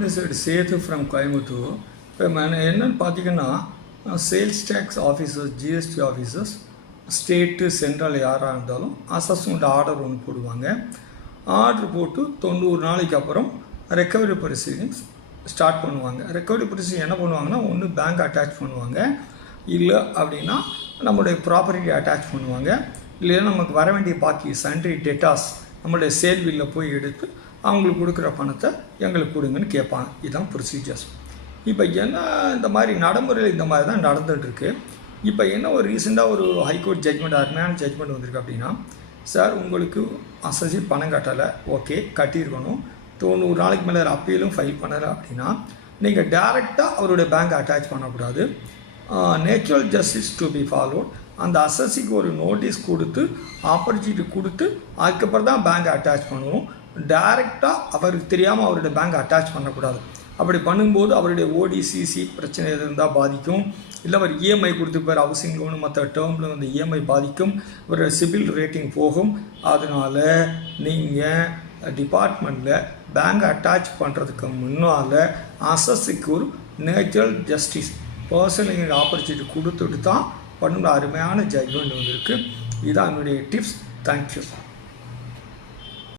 Said Sethu from Coimbatore. இப்போ என்னன்னு பார்த்தீங்கன்னா sales tax officers GST officers state central யாராக இருந்தாலும் அசஸ்மெண்ட் ஆர்டர் ஒன்று போடுவாங்க. ஆர்டர் போட்டு 90 நாளைக்கு அப்புறம் ரெக்கவரி ப்ரொசீடிங்ஸ் ஸ்டார்ட் பண்ணுவாங்க. ரெக்கவரி ப்ரொசீடிங் என்ன பண்ணுவாங்கன்னா, ஒன்று பேங்க் அட்டாச் பண்ணுவாங்க, இல்லை அப்படின்னா நம்மளுடைய ப்ராப்பர்ட்டி அட்டாச் பண்ணுவாங்க, இல்லைன்னா நமக்கு வர வேண்டிய பாக்கி சன்ட்ரி டெட்டாஸ் நம்மளுடைய சேல் பில்ல போய் எடுத்து அவங்களுக்கு கொடுக்குற பணத்தை எங்களுக்கு கொடுங்கன்னு கேட்பாங்க. இதுதான் ப்ரொசீஜர்ஸ். இப்போ என்ன இந்த மாதிரி நடைமுறையில் இந்த மாதிரி தான் நடந்துகிட்ருக்கு. இப்போ என்ன ஒரு ரீசெண்டாக ஒரு ஹைகோர்ட் ஜட்ஜ்மெண்ட் அருமையான ஜட்ஜ்மெண்ட் வந்திருக்கு அப்படின்னா, சார் உங்களுக்கு அசசி பணம் கட்டலை, ஓகே கட்டியிருக்கணும், 90 நாளைக்கு மேலே அப்பீலும் ஃபைல் பண்ணலை அப்படின்னா நீங்கள் டேரெக்டாக அவருடைய பேங்க் அட்டாச் பண்ணக்கூடாது. Natural justice to be followed. அந்த அசஸிக்கு ஒரு நோட்டீஸ் கொடுத்து ஆப்பர்ச்சுனிட்டி கொடுத்து அதுக்கப்புறம் தான் பேங்க் அட்டாச் பண்ணணும். டைரெக்டாக அவருக்கு தெரியாமல் அவருடைய பேங்க் அட்டாச் பண்ணக்கூடாது. அப்படி பண்ணும்போது அவருடைய ஓடிசிசி பிரச்சனை எது இருந்தால் பாதிக்கும், இல்லை அவர் இஎம்ஐ கொடுத்துப்பார், ஹவுசிங் லோனு மற்ற டேர்மில் வந்து இஎம்ஐ பாதிக்கும், அவருடைய சிபில் ரேட்டிங் போகும். அதனால் நீங்கள் டிபார்ட்மெண்ட்டில் பேங்க் அட்டாச் பண்ணுறதுக்கு முன்னால் அசஸுக்கு ஒரு நேச்சுரல் ஜஸ்டிஸ் பர்சனல் ஆப்பர்ச்சுனிட்டி கொடுத்துட்டு தான் பண்ணுற அருமையான ஜட்ஜ்மெண்ட் வந்திருக்கு. இதுதான் என்னுடைய டிப்ஸ். தேங்க்யூ.